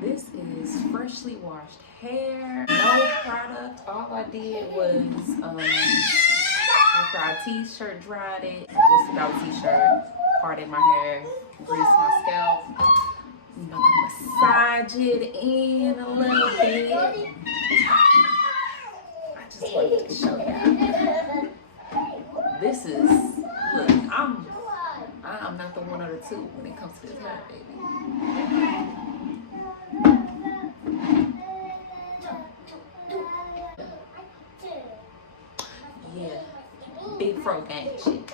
this is freshly washed hair, no product. All I did was after our t-shirt dried it, just about t-shirt, parted my hair, greased my scalp. I'm about to massage it in a little bit. I just wanted to show y'all. This is, look, I'm not the one or the two when it comes to this hair, baby. Yeah, big fro gang shit.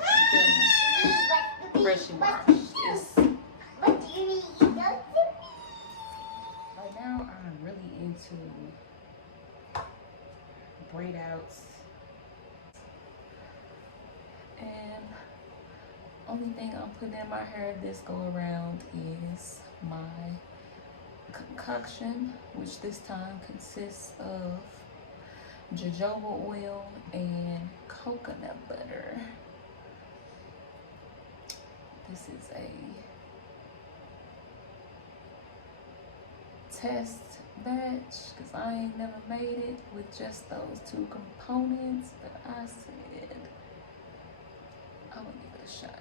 Freshly washed. Right now, I'm really into braid outs. And only thing I'm putting in my hair this go around is my concoction, which this time consists of jojoba oil and coconut butter. This is a test batch because I ain't never made it with just those two components, but I said I'm gonna give it a shot.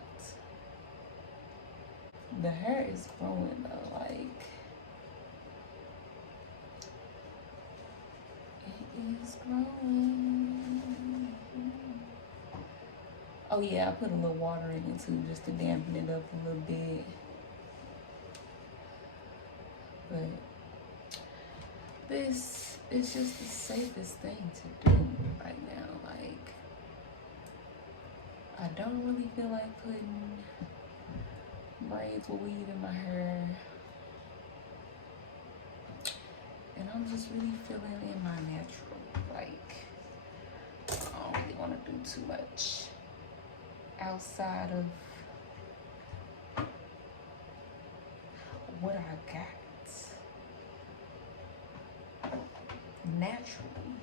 The hair is growing though, like it is growing. Oh yeah, I put a little water in it too just to dampen it up a little bit. But this is just the safest thing to do right now. Like, I don't really feel like putting braids or weave in my hair. And I'm just really feeling in my natural. Like, I don't really want to do too much outside of what I got naturally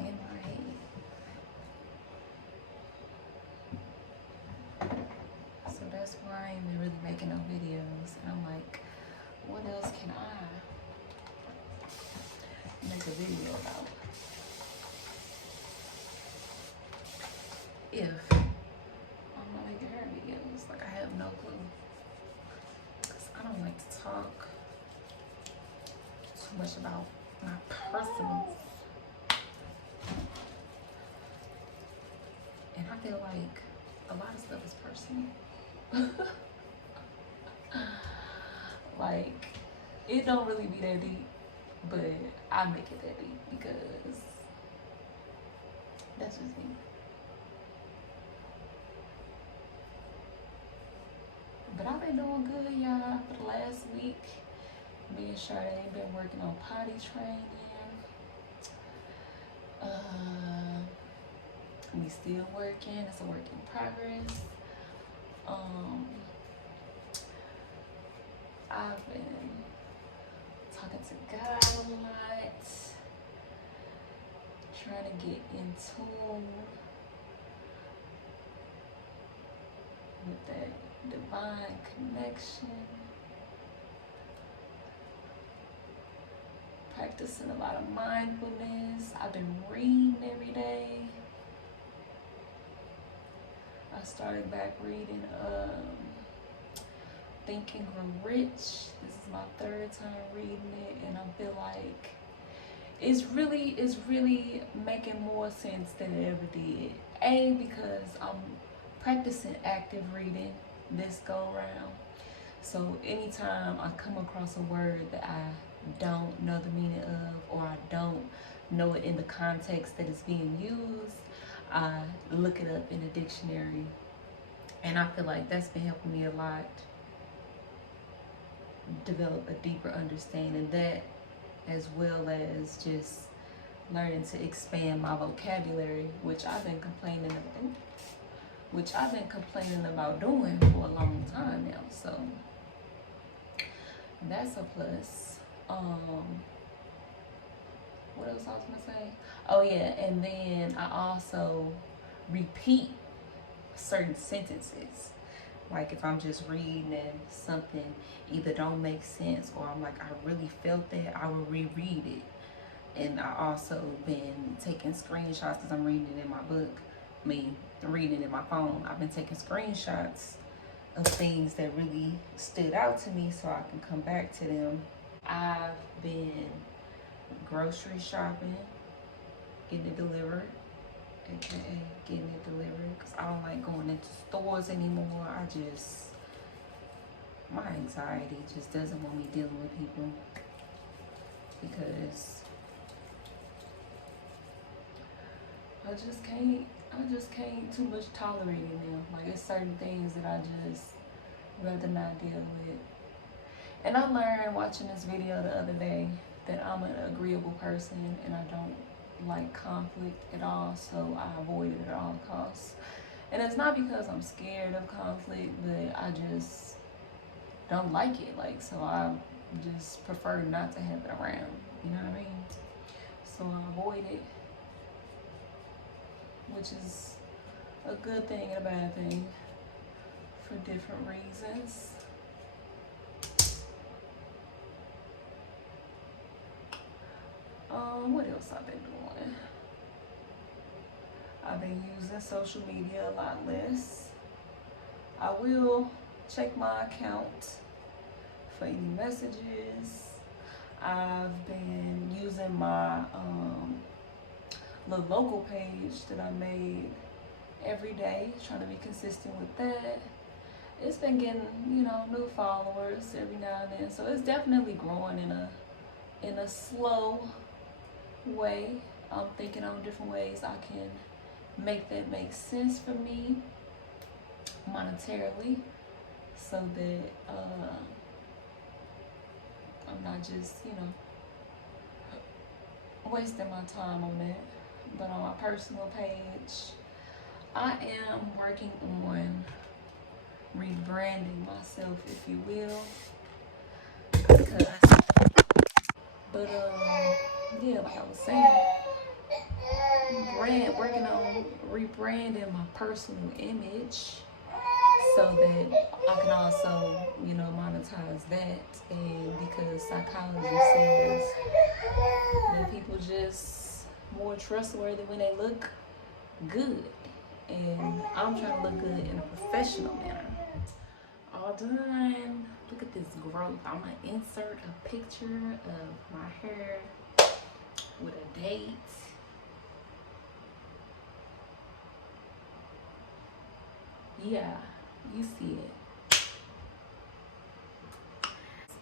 in my head. So that's why I ain't been really making no videos. And I'm like, what else can I make a video about? If I'm not making hair videos, like I have no clue. Cause I don't like to talk too much about my personal. And I feel like a lot of stuff is personal. Like, it don't really be that deep, but I make it that deep because that's just me. But I've been doing good, y'all, for the last week. Me and Sade ain't been working on potty training. We still working. It's a work in progress. I've been talking to God a lot, trying to get in tune with that divine connection. Practicing a lot of mindfulness. I've been reading every day. I started back reading Think and Grow Rich. This is my third time reading it, and I feel like it's really making more sense than it ever did. A, because I'm practicing active reading this go around. So anytime I come across a word that I don't know the meaning of, or I don't know it in the context that it's being used, I look it up in a dictionary. And I feel like that's been helping me a lot develop a deeper understanding of that, as well as just learning to expand my vocabulary, which I've been complaining about doing for a long time now. So that's a plus. What else I was gonna say? Oh yeah, and then I also repeat certain sentences. Like if I'm just reading and something either don't make sense or I'm like, I really felt that, I will reread it. And I also been taking screenshots because I'm reading it in my book. Reading it in my phone. I've been taking screenshots of things that really stood out to me so I can come back to them. I've been grocery shopping, getting it delivered, aka getting it delivered, because I don't like going into stores anymore. My anxiety just doesn't want me dealing with people, because I just can't too much tolerate it now. Like, it's certain things that I just rather not deal with. And I learned watching this video the other day that I'm an agreeable person and I don't like conflict at all, so I avoid it at all costs. And it's not because I'm scared of conflict, but I just don't like it. Like, so I just prefer not to have it around. You know what I mean? So I avoid it, which is a good thing and a bad thing for different reasons. What else I've been doing? I've been using social media a lot less. I will check my account for any messages. I've been using my little local page that I made every day, trying to be consistent with that. It's been getting, you know, new followers every now and then, so it's definitely growing in a slow way. I'm thinking on different ways I can make that make sense for me monetarily, so that I'm not just, you know, wasting my time on that. But on my personal page, I am working on rebranding myself, if you will, because, but yeah, like I was saying, working on rebranding my personal image so that I can also, you know, monetize that. And because psychology says that people just more trustworthy when they look good, and I'm trying to look good in a professional manner. All done. Look at this growth. I'm gonna insert a picture of my hair with a date. Yeah, you see it.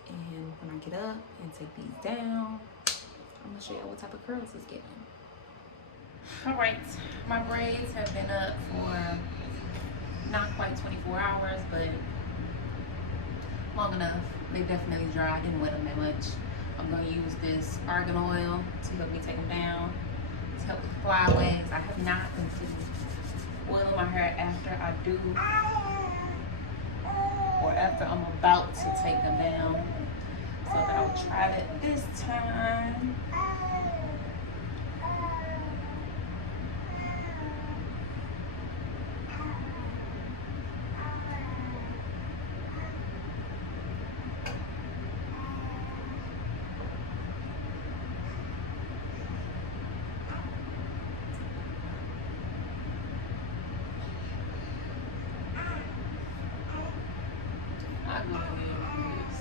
And when I get up and take these down, I'm gonna show you what type of curls it's getting. All right, my braids have been up for not quite 24 hours, but long enough. They definitely dry. I didn't wet them that much. I'm gonna use this argan oil to help me take them down, to help with fly waves. I have not been oiling my hair after I do, or after I'm about to take them down, so that I'll try that this time. I go ahead with this.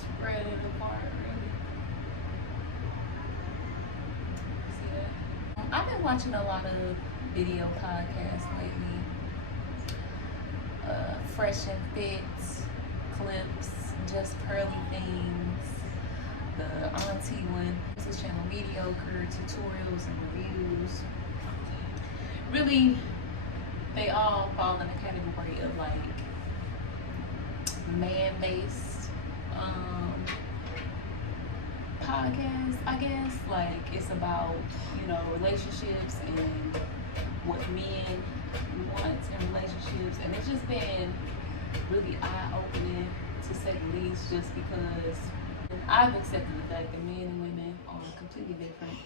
Spread it apart, really. See that? I've been watching a lot of video podcasts lately. Fresh and Fit, Clips, Just Pearly Things, the Auntie one. This is channel Mediocre, tutorials and reviews. Really, they all fall in the category of like man-based podcast, I guess. Like, it's about, you know, relationships and what men want in relationships, and it's just been really eye-opening, to say the least, just because I've accepted the fact that men and women are completely different.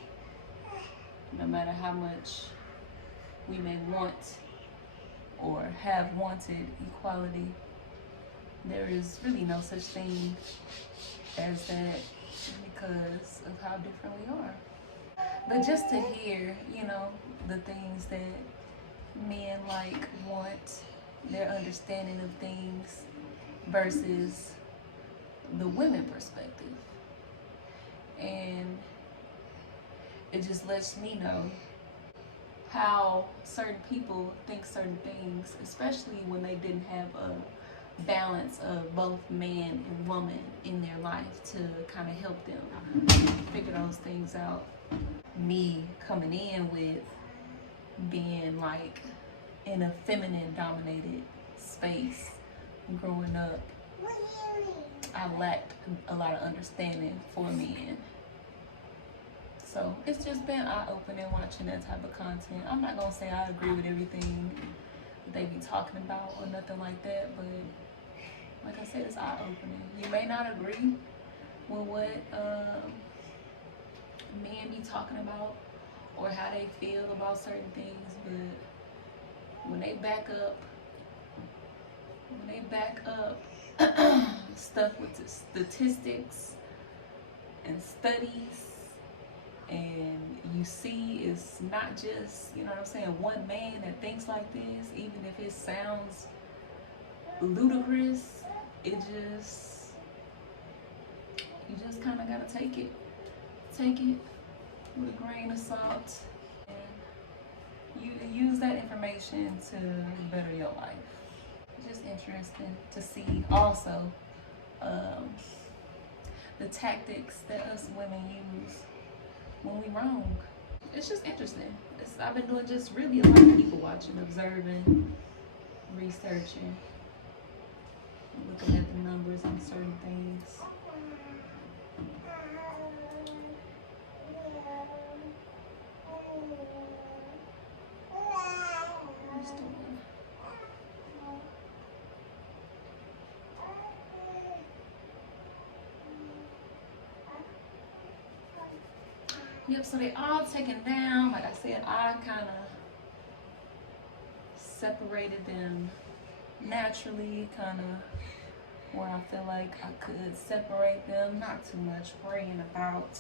No matter how much we may want or have wanted equality, there is really no such thing as that because of how different we are. But just to hear, you know, the things that men like want, their understanding of things versus the women perspective. And it just lets me know how certain people think certain things, especially when they didn't have a balance of both man and woman in their life to kind of help them figure those things out. Me coming in with being like in a feminine dominated space growing up, I lacked a lot of understanding for men. So it's just been eye-opening watching that type of content. I'm not gonna say I agree with everything they be talking about or nothing like that, but like I said, it's eye-opening. You may not agree with what men be talking about or how they feel about certain things, but when they back up stuff with the statistics and studies, and you see it's not just, you know what I'm saying, one man that thinks like this, even if it sounds ludicrous, you just kind of gotta take it with a grain of salt, and you use that information to better your life. It's just interesting to see also the tactics that us women use when we wrong. It's just interesting. I've been doing just really a lot of people watching, observing, researching, looking at the numbers on certain things. Yep, so they all taken down. Like I said, I kind of separated them naturally, kind of where I feel like I could separate them. Not too much worrying about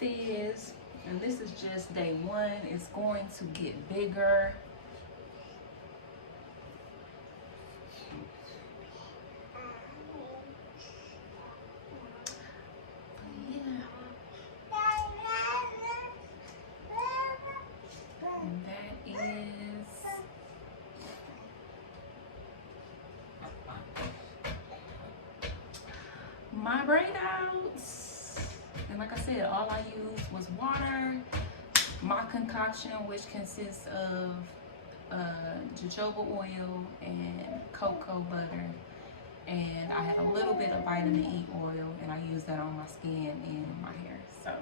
fizz. And this is just day one. It's going to get bigger. My braid outs, and like I said, all I used was water, my concoction, which consists of jojoba oil and cocoa butter, and I had a little bit of vitamin E oil, and I used that on my skin and my hair. So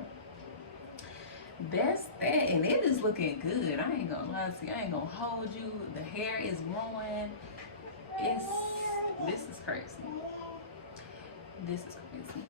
that's that, and it is looking good. I ain't gonna lie to you, I ain't gonna hold you. The hair is growing. This is crazy. This is crazy.